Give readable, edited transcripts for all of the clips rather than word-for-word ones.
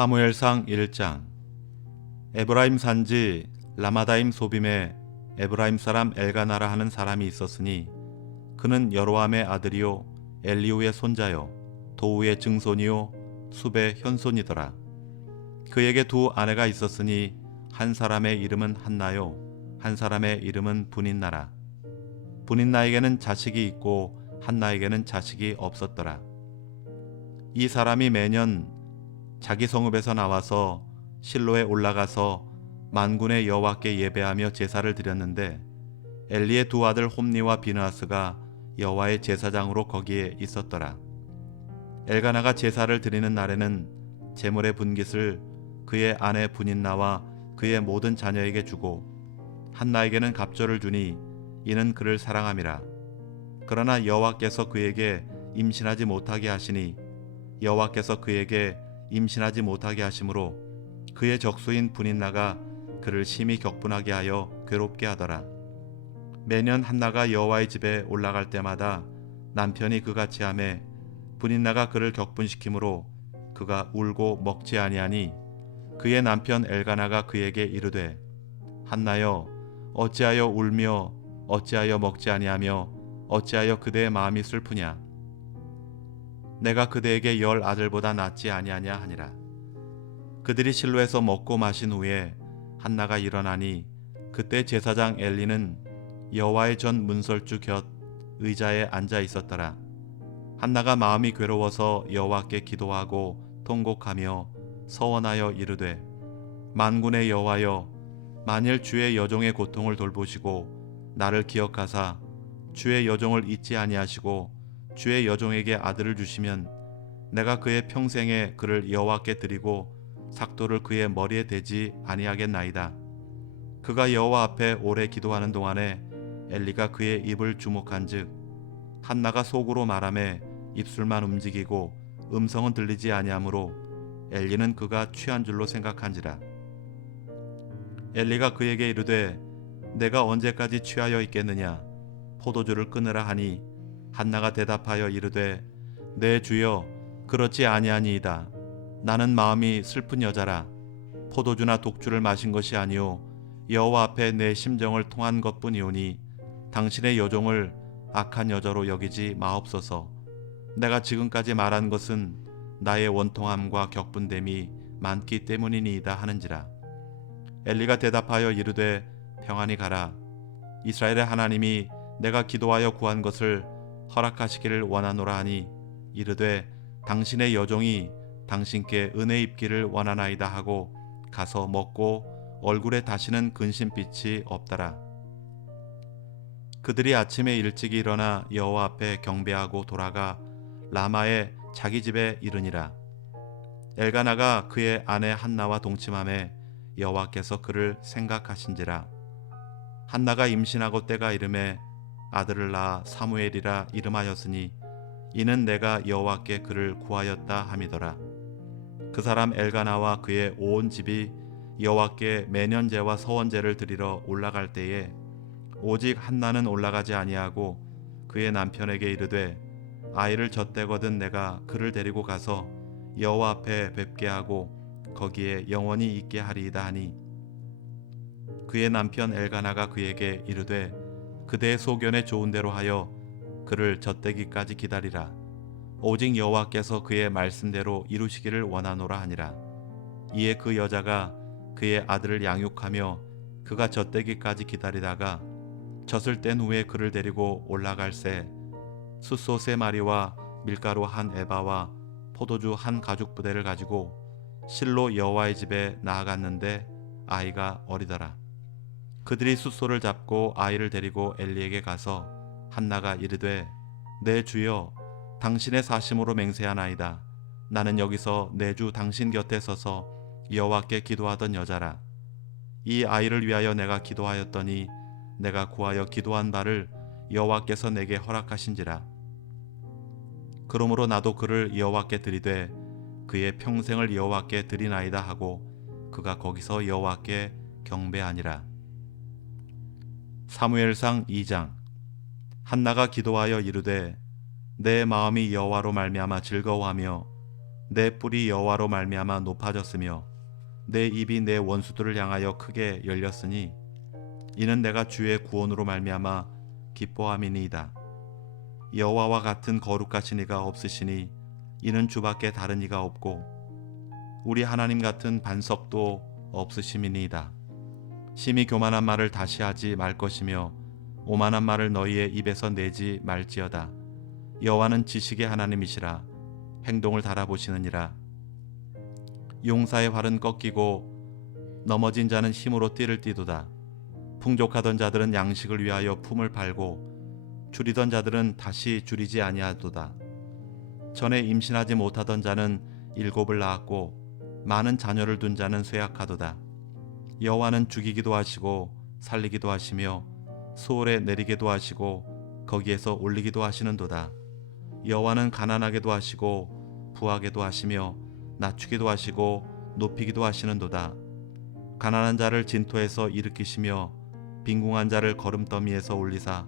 사무엘상 1장. 에브라임 산지 라마다임 소빔에 에브라임 사람 엘가나라 하는 사람이 있었으니 그는 여로함의 아들이요 엘리후의 손자요 도우의 증손이요 숲의 현손이더라. 그에게 두 아내가 있었으니 한 사람의 이름은 한나요 한 사람의 이름은 분인나라. 분인나에게는 자식이 있고 한나에게는 자식이 없었더라. 이 사람이 매년 자기 성읍에서 나와서 실로에 올라가서 만군의 여호와께 예배하며 제사를 드렸는데 엘리의 두 아들 홈니와 비느하스가 여호와의 제사장으로 거기에 있었더라. 엘가나가 제사를 드리는 날에는 제물의 분깃을 그의 아내 분인나와 그의 모든 자녀에게 주고 한나에게는 갑절을 주니 이는 그를 사랑함이라. 그러나 여호와께서 그에게 임신하지 못하게 하시니 여호와께서 그에게 임신하지 못하게 하심으로 그의 적수인 분인나가 그를 심히 격분하게 하여 괴롭게 하더라. 매년 한나가 여호와의 집에 올라갈 때마다 남편이 그같이 하매 분인나가 그를 격분시키므로 그가 울고 먹지 아니하니 그의 남편 엘가나가 그에게 이르되 한나여 어찌하여 울며 어찌하여 먹지 아니하며 어찌하여 그대의 마음이 슬프냐. 내가 그대에게 10 아들보다 낫지 아니하냐 하니라. 그들이 실로에서 먹고 마신 후에 한나가 일어나니 그때 제사장 엘리는 여호와의 전 문설주 곁 의자에 앉아 있었더라. 한나가 마음이 괴로워서 여호와께 기도하고 통곡하며 서원하여 이르되 만군의 여호와여 만일 주의 여종의 고통을 돌보시고 나를 기억하사 주의 여종을 잊지 아니하시고 주의 여종에게 아들을 주시면 내가 그의 평생에 그를 여호와께 드리고 삭도를 그의 머리에 대지 아니하겠나이다. 그가 여호와 앞에 오래 기도하는 동안에 엘리가 그의 입을 주목한즉 한나가 속으로 말하매 입술만 움직이고 음성은 들리지 아니하므로 엘리는 그가 취한 줄로 생각한지라. 엘리가 그에게 이르되 내가 언제까지 취하여 있겠느냐. 포도주를 끊으라 하니 한나가 대답하여 이르되 내 주여 그렇지 아니하니이다. 나는 마음이 슬픈 여자라. 포도주나 독주를 마신 것이 아니오 여호와 앞에 내 심정을 통한 것뿐이오니 당신의 여종을 악한 여자로 여기지 마옵소서. 내가 지금까지 말한 것은 나의 원통함과 격분됨이 많기 때문이니이다 하는지라. 엘리가 대답하여 이르되 평안히 가라. 이스라엘의 하나님이 내가 기도하여 구한 것을 허락하시기를 원하노라 하니 이르되 당신의 여종이 당신께 은혜 입기를 원하나이다 하고 가서 먹고 얼굴에 다시는 근심빛이 없더라. 그들이 아침에 일찍 일어나 여호와 앞에 경배하고 돌아가 라마의 자기 집에 이르니라. 엘가나가 그의 아내 한나와 동침하매 여호와께서 그를 생각하신지라. 한나가 임신하고 때가 이름에 아들을 낳아 사무엘이라 이름하였으니 이는 내가 여호와께 그를 구하였다 함이더라. 그 사람 엘가나와 그의 온 집이 여호와께 매년제와 서원제를 드리러 올라갈 때에 오직 한나는 올라가지 아니하고 그의 남편에게 이르되 아이를 젖대거든 내가 그를 데리고 가서 여호와 앞에 뵙게 하고 거기에 영원히 있게 하리이다 하니 그의 남편 엘가나가 그에게 이르되 그대의 소견에 좋은 대로 하여 그를 젖대기까지 기다리라. 오직 여호와께서 그의 말씀대로 이루시기를 원하노라 하니라. 이에 그 여자가 그의 아들을 양육하며 그가 젖대기까지 기다리다가 젖을 뗀 후에 그를 데리고 올라갈새 숫소 3마리와 밀가루 1에바와 포도주 1가죽부대를 가지고 실로 여호와의 집에 나아갔는데 아이가 어리더라. 그들이 숫소를 잡고 아이를 데리고 엘리에게 가서 한나가 이르되 내 주여 당신의 사심으로 맹세하나이다. 나는 여기서 내 주 당신 곁에 서서 여호와께 기도하던 여자라. 이 아이를 위하여 내가 기도하였더니 내가 구하여 기도한 바를 여호와께서 내게 허락하신지라. 그러므로 나도 그를 여호와께 드리되 그의 평생을 여호와께 드리나이다 하고 그가 거기서 여호와께 경배하니라. 사무엘상 2장. 한나가 기도하여 이르되 내 마음이 여호와로 말미암아 즐거워하며 내 뿔이 여호와로 말미암아 높아졌으며 내 입이 내 원수들을 향하여 크게 열렸으니 이는 내가 주의 구원으로 말미암아 기뻐함이니이다. 여호와와 같은 거룩하신 이가 없으시니 이는 주밖에 다른 이가 없고 우리 하나님 같은 반석도 없으심이니이다. 심히 교만한 말을 다시 하지 말 것이며 오만한 말을 너희의 입에서 내지 말지어다. 여호와는 지식의 하나님이시라 행동을 달아보시느니라. 용사의 활은 꺾이고 넘어진 자는 힘으로 띠를 띠도다. 풍족하던 자들은 양식을 위하여 품을 팔고 줄이던 자들은 다시 줄이지 아니하도다. 전에 임신하지 못하던 자는 7을 낳았고 많은 자녀를 둔 자는 쇠약하도다. 여호와는 죽이기도 하시고 살리기도 하시며 수월에 내리기도 하시고 거기에서 올리기도 하시는도다. 여호와는 가난하게도 하시고 부하게도 하시며 낮추기도 하시고 높이기도 하시는도다. 가난한 자를 진토에서 일으키시며 빈궁한 자를 거름더미에서 올리사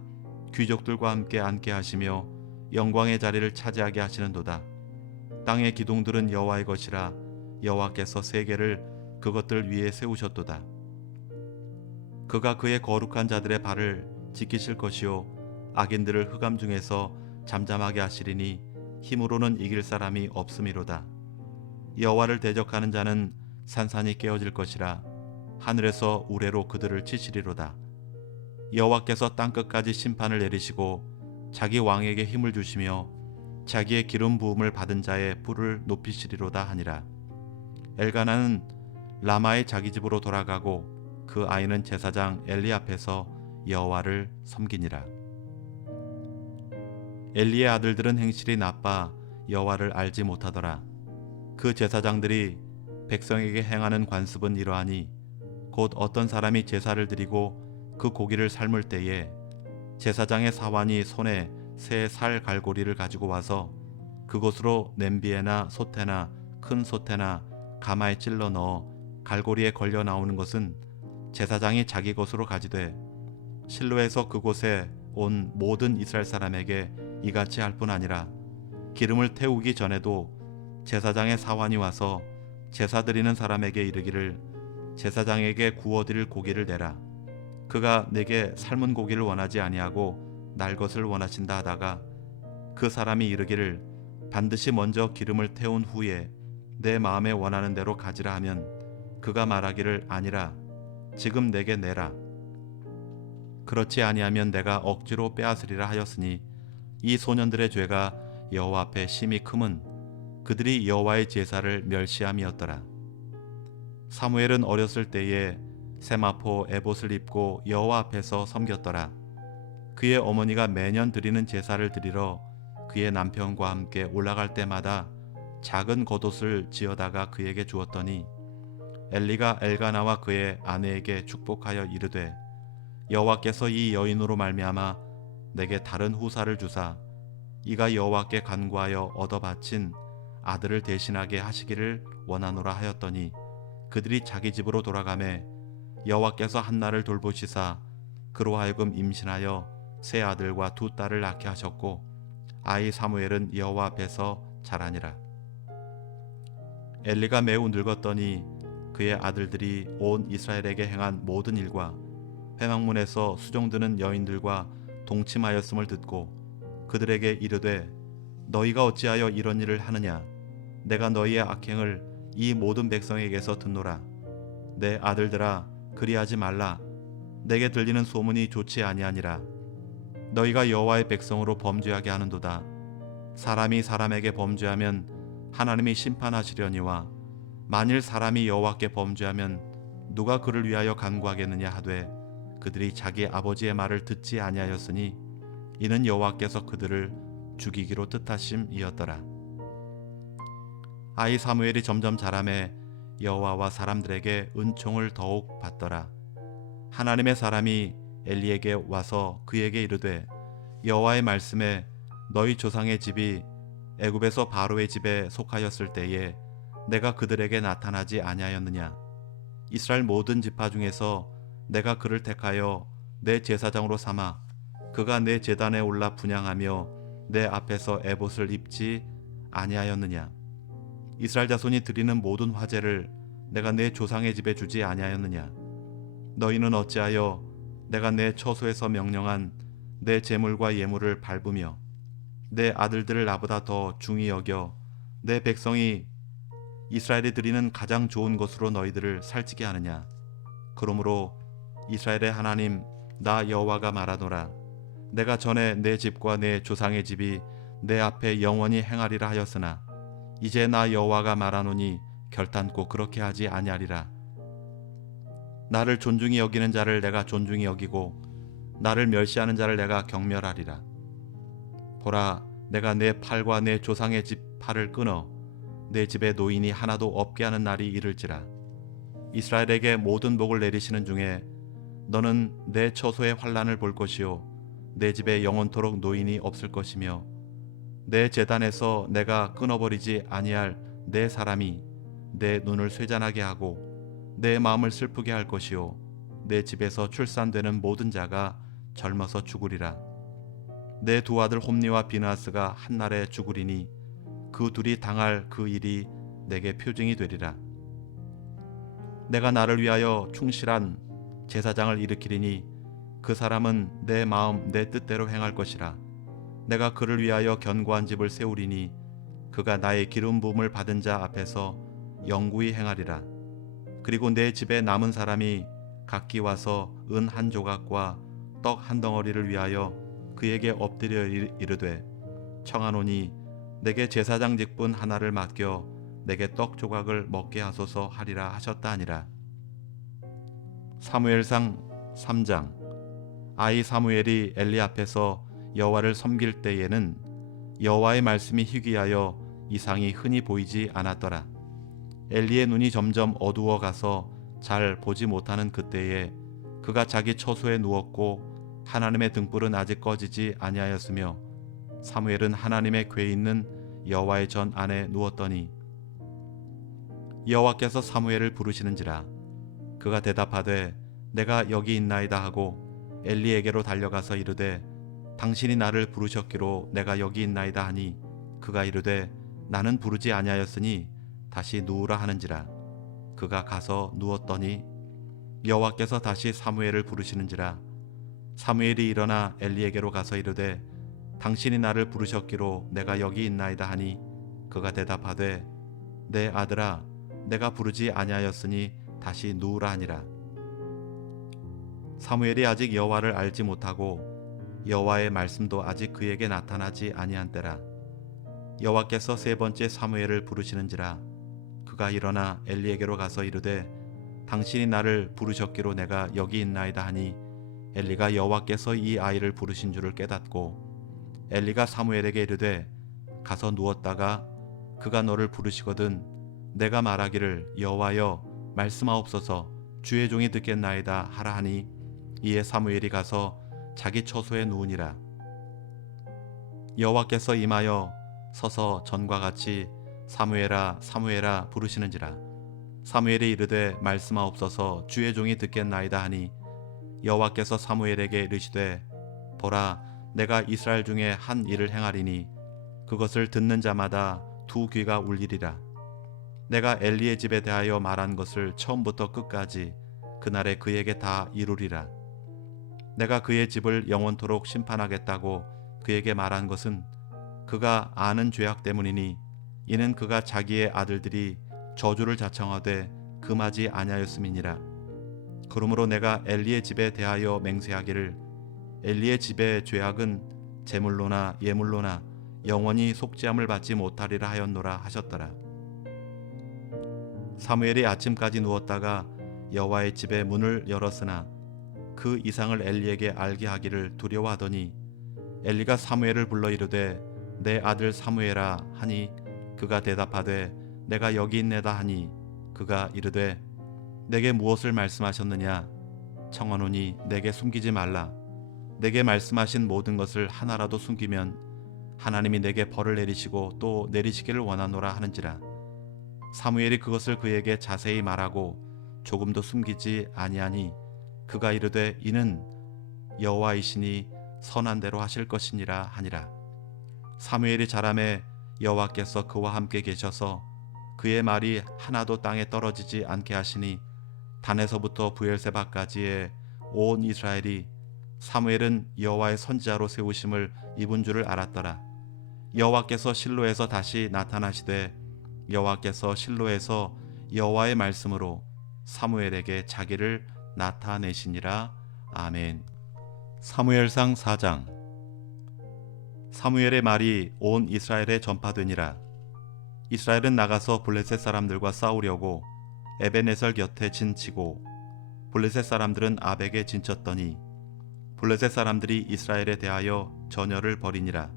귀족들과 함께 앉게 하시며 영광의 자리를 차지하게 하시는도다. 땅의 기둥들은 여호와의 것이라 여호와께서 세계를 그것들 위에 세우셨도다. 그가 그의 거룩한 자들의 발을 지키실 것이요 악인들을 흑암 중에서 잠잠하게 하시리니 힘으로는 이길 사람이 없음이로다. 여호와를 대적하는 자는 산산이 깨어질 것이라 하늘에서 우레로 그들을 치시리로다. 여호와께서 땅끝까지 심판을 내리시고 자기 왕에게 힘을 주시며 자기의 기름 부음을 받은 자의 뿔을 높이시리로다 하니라. 엘가나는 라마의 자기 집으로 돌아가고 그 아이는 제사장 엘리 앞에서 여호와를 섬기니라. 엘리의 아들들은 행실이 나빠 여호와를 알지 못하더라. 그 제사장들이 백성에게 행하는 관습은 이러하니 곧 어떤 사람이 제사를 드리고 그 고기를 삶을 때에 제사장의 사환이 손에 새 살 갈고리를 가지고 와서 그곳으로 냄비에나 솥에나 큰 솥에나 가마에 찔러 넣어 갈고리에 걸려 나오는 것은 제사장이 자기 것으로 가지되 실로에서 그곳에 온 모든 이스라엘 사람에게 이같이 할 뿐 아니라 기름을 태우기 전에도 제사장의 사환이 와서 제사 드리는 사람에게 이르기를 제사장에게 구워드릴 고기를 내라. 그가 내게 삶은 고기를 원하지 아니하고 날 것을 원하신다 하다가 그 사람이 이르기를 반드시 먼저 기름을 태운 후에 내 마음에 원하는 대로 가지라 하면 그가 말하기를 아니라 지금 내게 내라. 그렇지 아니하면 내가 억지로 빼앗으리라 하였으니 이 소년들의 죄가 여호와 앞에 심히 크면 그들이 여호와의 제사를 멸시함이었더라. 사무엘은 어렸을 때에 세마포 에봇을 입고 여호와 앞에서 섬겼더라. 그의 어머니가 매년 드리는 제사를 드리러 그의 남편과 함께 올라갈 때마다 작은 겉옷을 지어다가 그에게 주었더니 엘리가 엘가나와 그의 아내에게 축복하여 이르되 여호와께서 이 여인으로 말미암아 내게 다른 후사를 주사 이가 여호와께 간구하여 얻어 바친 아들을 대신하게 하시기를 원하노라 하였더니 그들이 자기 집으로 돌아가매 여호와께서 한나를 돌보시사 그로 하여금 임신하여 세 아들과 두 딸을 낳게 하셨고 아이 사무엘은 여호와 앞에서 자라니라. 엘리가 매우 늙었더니 그의 아들들이 온 이스라엘에게 행한 모든 일과 회막문에서 수종드는 여인들과 동침하였음을 듣고 그들에게 이르되 너희가 어찌하여 이런 일을 하느냐. 내가 너희의 악행을 이 모든 백성에게서 듣노라. 내 아들들아 그리하지 말라. 내게 들리는 소문이 좋지 아니하니라. 너희가 여호와의 백성으로 범죄하게 하는도다. 사람이 사람에게 범죄하면 하나님이 심판하시려니와 만일 사람이 여호와께 범죄하면 누가 그를 위하여 간구하겠느냐 하되 그들이 자기 아버지의 말을 듣지 아니하였으니 이는 여호와께서 그들을 죽이기로 뜻하심이었더라. 아이 사무엘이 점점 자라매 여호와와 사람들에게 은총을 더욱 받더라. 하나님의 사람이 엘리에게 와서 그에게 이르되 여호와의 말씀에 너희 조상의 집이 애굽에서 바로의 집에 속하였을 때에 내가 그들에게 나타나지 아니하였느냐. 이스라엘 모든 지파 중에서 내가 그를 택하여 내 제사장으로 삼아 그가 내 제단에 올라 분향하며 내 앞에서 에봇을 입지 아니하였느냐. 이스라엘 자손이 드리는 모든 화제를 내가 내 조상의 집에 주지 아니하였느냐? 너희는 어찌하여 내가 내 처소에서 명령한 내 제물과 예물을 밟으며 내 아들들을 나보다 더 중히 여겨 내 백성이 이스라엘이 드리는 가장 좋은 것으로 너희들을 살찌게 하느냐? 그러므로 이스라엘의 하나님 나 여호와가 말하노라. 내가 전에 내 집과 내 조상의 집이 내 앞에 영원히 행하리라 하였으나 이제 나 여호와가 말하노니 결단코 그렇게 하지 아니하리라. 나를 존중히 여기는 자를 내가 존중히 여기고 나를 멸시하는 자를 내가 경멸하리라. 보라, 내가 내 팔과 내 조상의 집 팔을 끊어 내 집에 노인이 하나도 없게 하는 날이 이를지라. 이스라엘에게 모든 복을 내리시는 중에 너는 내 처소의 환난을 볼 것이요 내 집에 영원토록 노인이 없을 것이며 내 제단에서 내가 끊어버리지 아니할 내 사람이 내 눈을 쇠잔하게 하고 내 마음을 슬프게 할 것이요 내 집에서 출산되는 모든 자가 젊어서 죽으리라. 내 두 아들 홈니와 비느하스가 한날에 죽으리니 그 둘이 당할 그 일이 내게 표징이 되리라. 내가 나를 위하여 충실한 제사장을 일으키리니 그 사람은 내 마음 내 뜻대로 행할 것이라. 내가 그를 위하여 견고한 집을 세우리니 그가 나의 기름 부음을 받은 자 앞에서 영구히 행하리라. 그리고 내 집에 남은 사람이 각기 와서 은 한 조각과 떡 한 덩어리를 위하여 그에게 엎드려 이르되 청하노니 내게 제사장 직분 하나를 맡겨 내게 떡 조각을 먹게 하소서 하리라 하셨다 하니라. 사무엘상 3장. 아이 사무엘이 엘리 앞에서 여호와를 섬길 때에는 여호와의 말씀이 희귀하여 이상이 흔히 보이지 않았더라. 엘리의 눈이 점점 어두워 가서 잘 보지 못하는 그때에 그가 자기 처소에 누웠고 하나님의 등불은 아직 꺼지지 아니하였으며 사무엘은 하나님의 궤 있는 여호와의 전 안에 누웠더니 여호와께서 사무엘을 부르시는지라. 그가 대답하되 내가 여기 있나이다 하고 엘리에게로 달려가서 이르되 당신이 나를 부르셨기로 내가 여기 있나이다 하니 그가 이르되 나는 부르지 아니하였으니 다시 누우라 하는지라. 그가 가서 누웠더니 여호와께서 다시 사무엘을 부르시는지라. 사무엘이 일어나 엘리에게로 가서 이르되 당신이 나를 부르셨기로 내가 여기 있나이다 하니 그가 대답하되 내 아들아 내가 부르지 아니하였으니 다시 누우라 하니라. 사무엘이 아직 여호와를 알지 못하고 여호와의 말씀도 아직 그에게 나타나지 아니한 때라. 여호와께서 세 번째 사무엘을 부르시는지라. 그가 일어나 엘리에게로 가서 이르되 당신이 나를 부르셨기로 내가 여기 있나이다 하니 엘리가 여호와께서 이 아이를 부르신 줄을 깨닫고 엘리가 사무엘에게 이르되 가서 누웠다가 그가 너를 부르시거든 내가 말하기를 여호와여 말씀하옵소서 주의 종이 듣겠나이다 하라 하니 이에 사무엘이 가서 자기 처소에 누우니라. 여호와께서 임하여 서서 전과 같이 사무엘아 사무엘아 부르시는지라. 사무엘이 이르되 말씀하옵소서 주의 종이 듣겠나이다 하니 여호와께서 사무엘에게 이르시되 보라 내가 이스라엘 중에 한 일을 행하리니 그것을 듣는 자마다 두 귀가 울리리라. 내가 엘리의 집에 대하여 말한 것을 처음부터 끝까지 그날에 그에게 다 이루리라. 내가 그의 집을 영원토록 심판하겠다고 그에게 말한 것은 그가 아는 죄악 때문이니 이는 그가 자기의 아들들이 저주를 자청하되 금하지 아니하였음이니라. 그러므로 내가 엘리의 집에 대하여 맹세하기를 엘리의 집의 죄악은 제물로나 예물로나 영원히 속죄함을 받지 못하리라 하였노라 하셨더라. 사무엘이 아침까지 누웠다가 여호와의 집의 문을 열었으나 그 이상을 엘리에게 알게 하기를 두려워하더니 엘리가 사무엘을 불러 이르되 내 아들 사무엘아 하니 그가 대답하되 내가 여기 있네다 하니 그가 이르되 내게 무엇을 말씀하셨느냐. 청하노니 내게 숨기지 말라. 내게 말씀하신 모든 것을 하나라도 숨기면 하나님이 내게 벌을 내리시고 또 내리시기를 원하노라 하는지라. 사무엘이 그것을 그에게 자세히 말하고 조금도 숨기지 아니하니 그가 이르되 이는 여호와이시니 선한 대로 하실 것이니라 하니라. 사무엘이 자라매 여호와께서 그와 함께 계셔서 그의 말이 하나도 땅에 떨어지지 않게 하시니 단에서부터 브엘세바까지의 온 이스라엘이 사무엘은 여호와의 선지자로 세우심을 입은 줄을 알았더라. 여호와께서 실로에서 다시 나타나시되 여호와께서 실로에서 여호와의 말씀으로 사무엘에게 자기를 나타내시니라. 아멘. 사무엘상 4장. 사무엘의 말이 온 이스라엘에 전파되니라. 이스라엘은 나가서 블레셋 사람들과 싸우려고 에벤에셀 곁에 진치고 블레셋 사람들은 아벡에 진쳤더니 블레셋 사람들이 이스라엘에 대하여 전열을 벌이니라.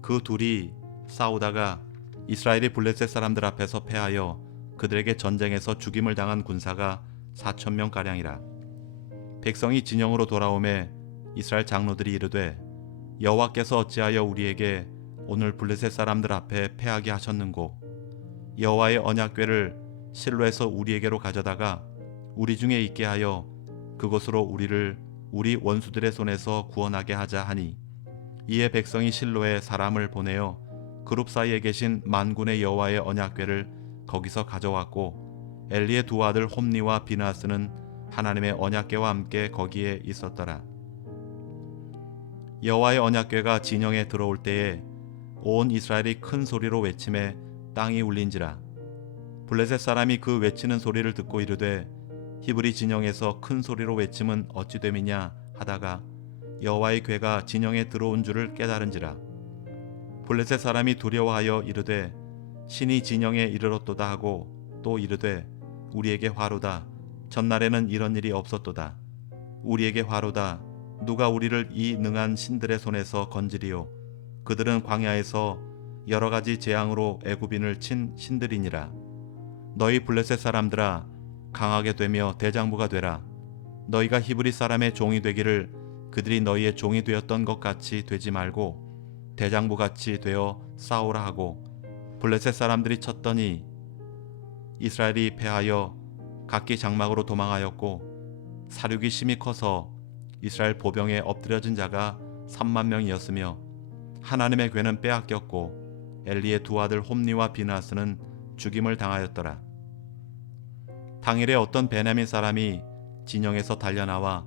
그 둘이 싸우다가 이스라엘이 블레셋 사람들 앞에서 패하여 그들에게 전쟁에서 죽임을 당한 군사가 4,000명 가량이라. 백성이 진영으로 돌아오매 이스라엘 장로들이 이르되 여호와께서 어찌하여 우리에게 오늘 블레셋 사람들 앞에 패하게 하셨는고 여호와의 언약궤를 실로에서 우리에게로 가져다가 우리 중에 있게 하여 그것으로 우리를 우리 원수들의 손에서 구원하게 하자 하니 이에 백성이 실로에 사람을 보내어 그룹 사이에 계신 만군의 여호와의 언약궤를 거기서 가져왔고 엘리의 두 아들 홈니와 비나스는 하나님의 언약궤와 함께 거기에 있었더라. 여호와의 언약궤가 진영에 들어올 때에 온 이스라엘이 큰 소리로 외치매 땅이 울린지라. 블레셋 사람이 그 외치는 소리를 듣고 이르되 히브리 진영에서 큰 소리로 외침은 어찌 됨이냐 하다가 여호와의 궤가 진영에 들어온 줄을 깨달은지라. 블레셋 사람이 두려워하여 이르되 신이 진영에 이르렀도다 하고 또 이르되 우리에게 화로다. 전날에는 이런 일이 없었도다. 우리에게 화로다. 누가 우리를 이 능한 신들의 손에서 건지리요. 그들은 광야에서 여러 가지 재앙으로 애굽인을 친 신들이니라. 너희 블레셋 사람들아 강하게 되며 대장부가 되라. 너희가 히브리 사람의 종이 되기를 그들이 너희의 종이 되었던 것 같이 되지 말고 대장부 같이 되어 싸우라 하고 블레셋 사람들이 쳤더니 이스라엘이 패하여 각기 장막으로 도망하였고 사륙이 심히 커서 이스라엘 보병에 엎드려진 자가 3만 명이었으며 하나님의 궤는 빼앗겼고 엘리의 두 아들 홈니와 비나스는 죽임을 당하였더라. 당일에 어떤 베냐민 사람이 진영에서 달려나와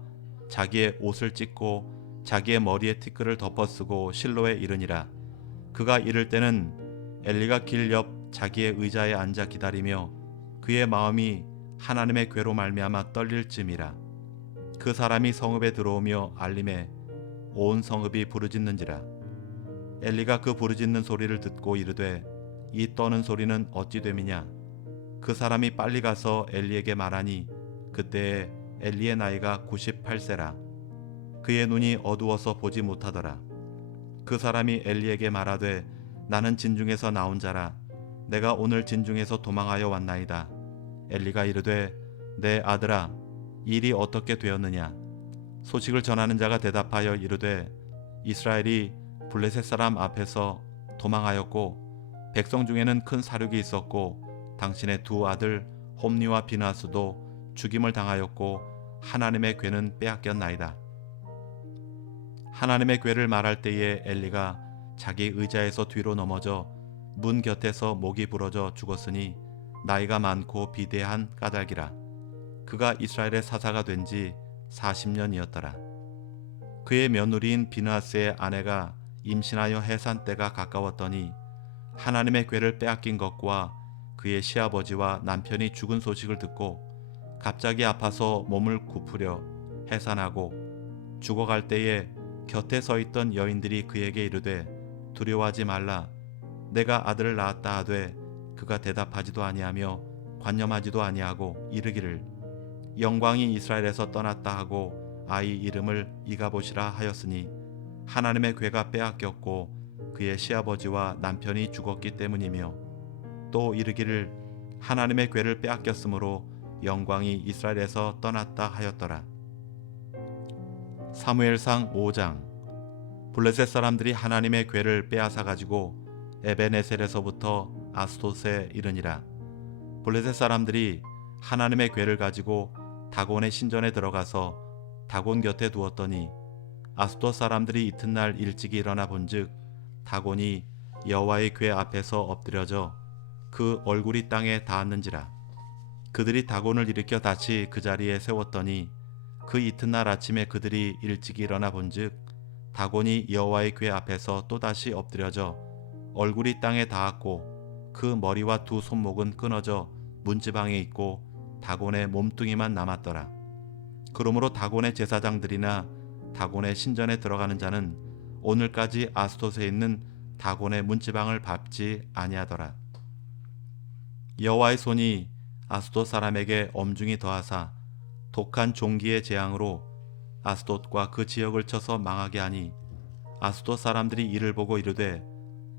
자기의 옷을 찢고 자기의 머리에 티끌을 덮어쓰고 실로에 이르니라. 그가 이를 때는 엘리가 길 옆 자기의 의자에 앉아 기다리며 그의 마음이 하나님의 궤로 말미암아 떨릴 쯤이라. 그 사람이 성읍에 들어오며 알림에 온 성읍이 부르짖는지라. 엘리가 그 부르짖는 소리를 듣고 이르되 이 떠는 소리는 어찌 됨이냐. 그 사람이 빨리 가서 엘리에게 말하니 그때에 엘리의 나이가 98세라. 그의 눈이 어두워서 보지 못하더라. 그 사람이 엘리에게 말하되 나는 진중에서 나온 자라. 내가 오늘 진중에서 도망하여 왔나이다. 엘리가 이르되 내 아들아 일이 어떻게 되었느냐. 소식을 전하는 자가 대답하여 이르되 이스라엘이 블레셋 사람 앞에서 도망하였고 백성 중에는 큰 사륙이 있었고 당신의 두 아들 홈니와 비나스도 죽임을 당하였고 하나님의 궤는 빼앗겼나이다. 하나님의 궤를 말할 때에 엘리가 자기 의자에서 뒤로 넘어져 문 곁에서 목이 부러져 죽었으니 나이가 많고 비대한 까닭이라. 그가 이스라엘의 사사가 된 지 40년이었더라. 그의 며느리인 비나스의 아내가 임신하여 해산 때가 가까웠더니 하나님의 궤를 빼앗긴 것과 그의 시아버지와 남편이 죽은 소식을 듣고 갑자기 아파서 몸을 굽으려 해산하고 죽어갈 때에 곁에 서 있던 여인들이 그에게 이르되 두려워하지 말라. 내가 아들을 낳았다 하되 그가 대답하지도 아니하며 관념하지도 아니하고 이르기를 영광이 이스라엘에서 떠났다 하고 아이 이름을 이가봇이라 하였으니 하나님의 궤가 빼앗겼고 그의 시아버지와 남편이 죽었기 때문이며 또 이르기를 하나님의 궤를 빼앗겼으므로 영광이 이스라엘에서 떠났다 하였더라. 사무엘상 5장. 블레셋 사람들이 하나님의 궤를 빼앗아 가지고 에벤에셀에서부터 아스돗에 이르니라. 블레셋 사람들이 하나님의 궤를 가지고 다곤의 신전에 들어가서 다곤 곁에 두었더니 아스돗 사람들이 이튿날 일찍이 일어나 본즉 다곤이 여호와의 궤 앞에서 엎드려져 그 얼굴이 땅에 닿았는지라. 그들이 다곤을 일으켜 다시 그 자리에 세웠더니 그 이튿날 아침에 그들이 일찍 일어나 본즉 다곤이 여호와의 궤 앞에서 또다시 엎드려져 얼굴이 땅에 닿았고 그 머리와 두 손목은 끊어져 문지방에 있고 다곤의 몸뚱이만 남았더라. 그러므로 다곤의 제사장들이나 다곤의 신전에 들어가는 자는 오늘까지 아스돗에 있는 다곤의 문지방을 밟지 아니하더라. 여호와의 손이 아스돗 사람에게 엄중히 더하사 독한 종기의 재앙으로 아스돗과 그 지역을 쳐서 망하게 하니 아스돗 사람들이 이를 보고 이르되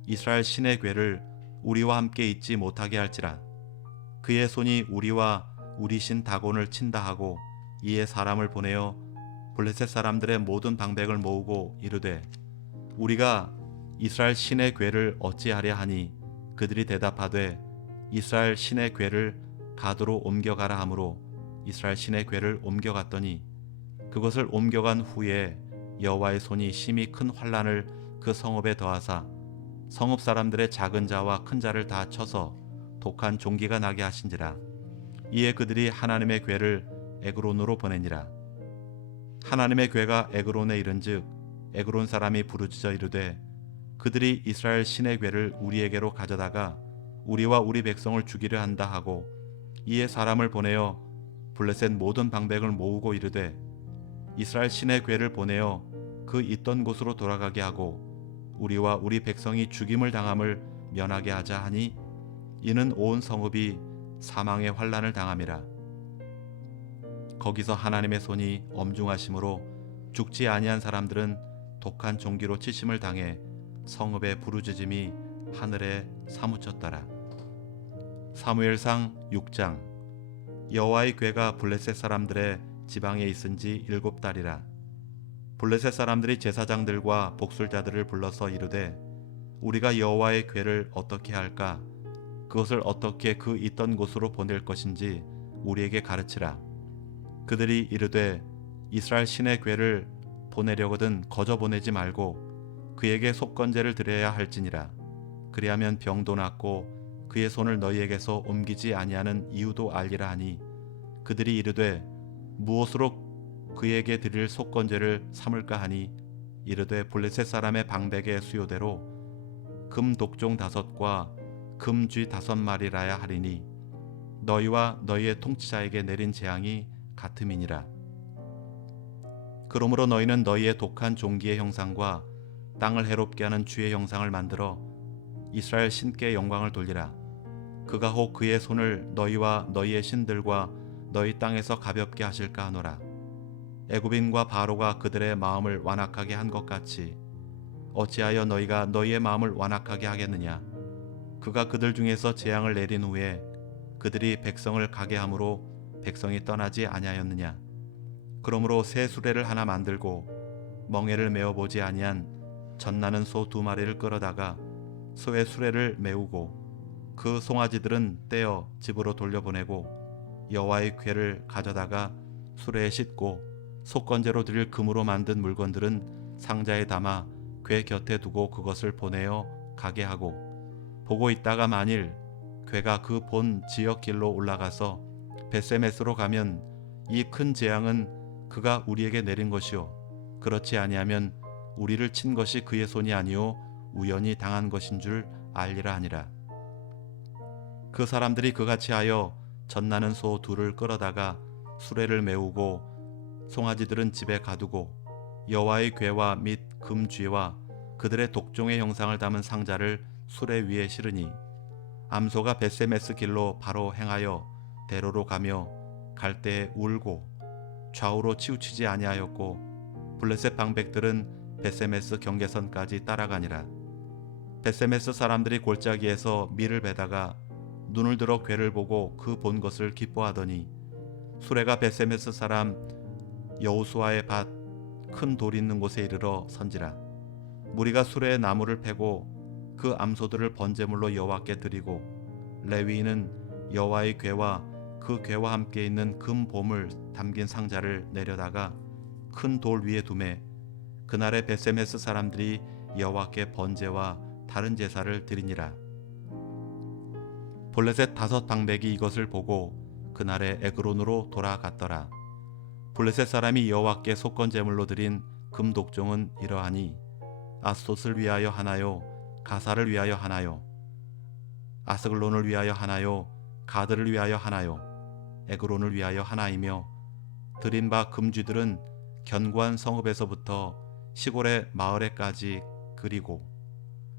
이스라엘 신의 궤를 우리와 함께 있지 못하게 할지라. 그의 손이 우리와 우리 신 다곤을 친다 하고 이에 사람을 보내어 블레셋 사람들의 모든 방백을 모으고 이르되 우리가 이스라엘 신의 궤를 어찌하려 하니 그들이 대답하되 이스라엘 신의 궤를 가도로 옮겨가라 하므로 이스라엘 신의 궤를 옮겨갔더니 그것을 옮겨간 후에 여호와의 손이 심히 큰 환난을 그 성읍에 더하사 성읍 사람들의 작은 자와 큰 자를 다 쳐서 독한 종기가 나게 하신지라. 이에 그들이 하나님의 궤를 에그론으로 보내니라. 하나님의 궤가 에그론에 이른즉 에그론 사람이 부르짖어 이르되 그들이 이스라엘 신의 궤를 우리에게로 가져다가 우리와 우리 백성을 죽이려 한다 하고 이에 사람을 보내어 블레셋 모든 방백을 모으고 이르되 이스라엘 신의 궤를 보내어 그 있던 곳으로 돌아가게 하고 우리와 우리 백성이 죽임을 당함을 면하게 하자 하니 이는 온 성읍이 사망의 환난을 당함이라. 거기서 하나님의 손이 엄중하심으로 죽지 아니한 사람들은 독한 종기로 치심을 당해 성읍의 부르짖음이 하늘에 사무쳤더라. 사무엘상 6장. 여호와의 궤가 블레셋 사람들의 지방에 있은지 7달이라. 블레셋 사람들이 제사장들과 복술자들을 불러서 이르되 우리가 여호와의 궤를 어떻게 할까? 그것을 어떻게 그 있던 곳으로 보낼 것인지 우리에게 가르치라. 그들이 이르되 이스라엘 신의 궤를 보내려거든 거저 보내지 말고 그에게 속건제를 드려야 할지니라. 그리하면 병도 낫고 그의 손을 너희에게서 옮기지 아니하는 이유도 알리라 하니 그들이 이르되 무엇으로 그에게 드릴 속건제를 삼을까 하니 이르되 블레셋 사람의 방백의 수요대로 금 독종 5과 금쥐 5마리라야 하리니 너희와 너희의 통치자에게 내린 재앙이 같음이니라. 그러므로 너희는 너희의 독한 종기의 형상과 땅을 해롭게 하는 쥐의 형상을 만들어 이스라엘 신께 영광을 돌리라. 그가 혹 그의 손을 너희와 너희의 신들과 너희 땅에서 가볍게 하실까 하노라. 애굽인과 바로가 그들의 마음을 완악하게 한 것 같이 어찌하여 너희가 너희의 마음을 완악하게 하겠느냐. 그가 그들 중에서 재앙을 내린 후에 그들이 백성을 가게 함으로 백성이 떠나지 아니하였느냐. 그러므로 새 수레를 하나 만들고 멍에를 메어보지 아니한 젖나는 소 2마리를 끌어다가 소의 수레를 메우고 그 송아지들은 떼어 집으로 돌려보내고 여호와의 궤를 가져다가 수레에 싣고 속건제로 드릴 금으로 만든 물건들은 상자에 담아 궤 곁에 두고 그것을 보내어 가게 하고 보고 있다가 만일 궤가 그 본 지역 길로 올라가서 벳세메스로 가면 이 큰 재앙은 그가 우리에게 내린 것이요 그렇지 아니하면 우리를 친 것이 그의 손이 아니요 우연히 당한 것인 줄 알리라 하니라. 그 사람들이 그같이 하여 젖나는 소 2를 끌어다가 수레를 메우고 송아지들은 집에 가두고 여호와의 궤와 및 금쥐와 그들의 독종의 형상을 담은 상자를 수레 위에 실으니 암소가 벳세메스 길로 바로 행하여 대로로 가며 갈 때에 울고 좌우로 치우치지 아니하였고 블레셋 방백들은 벳세메스 경계선까지 따라가니라. 벳세메스 사람들이 골짜기에서 밀을 베다가 눈을 들어 궤를 보고 그 본 것을 기뻐하더니 수레가 벳세메스 사람 여호수아의 밭 큰 돌 있는 곳에 이르러 선지라. 무리가 수레에 나무를 패고 그 암소들을 번제물로 여호와께 드리고 레위인은 여호와의 궤와 그 궤와 함께 있는 금 보물 담긴 상자를 내려다가 큰 돌 위에 두매 그날에 벳세메스 사람들이 여호와께 번제와 다른 제사를 드리니라. 블레셋 5방백이 이것을 보고 그날에 에그론으로 돌아갔더라. 블레셋 사람이 여호와께 속건 제물로 드린 금 독종은 이러하니 아스돗을 위하여 하나요, 가사를 위하여 하나요, 아스글론을 위하여 하나요, 가드를 위하여 하나요, 에그론을 위하여 하나이며, 드린 바 금쥐들은 견고한 성읍에서부터 시골의 마을에까지, 그리고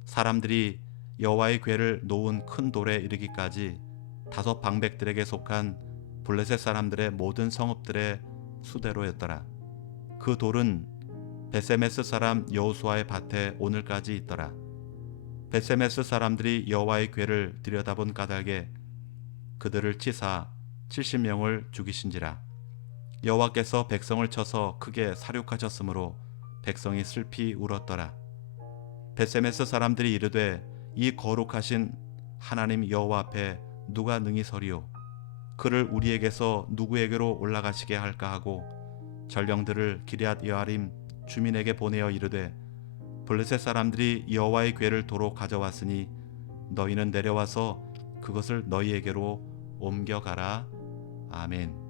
사람들이 여호와의 궤를 놓은 큰 돌에 이르기까지 5방백들에게 속한 블레셋 사람들의 모든 성읍들의 수대로였더라. 그 돌은 베세메스 사람 여호수아의 밭에 오늘까지 있더라. 베세메스 사람들이 여호와의 궤를 들여다본 까닭에 그들을 치사 70명을 죽이신지라. 여호와께서 백성을 쳐서 크게 사륙하셨으므로 백성이 슬피 울었더라. 베세메스 사람들이 이르되 이 거룩하신 하나님 여호와 앞에 누가 능히 서리요? 그를 우리에게서 누구에게로 올라가시게 할까 하고 전령들을 기럇 여아림 주민에게 보내어 이르되 블레셋 사람들이 여호와의 궤를 도로 가져왔으니 너희는 내려와서 그것을 너희에게로 옮겨가라. 아멘.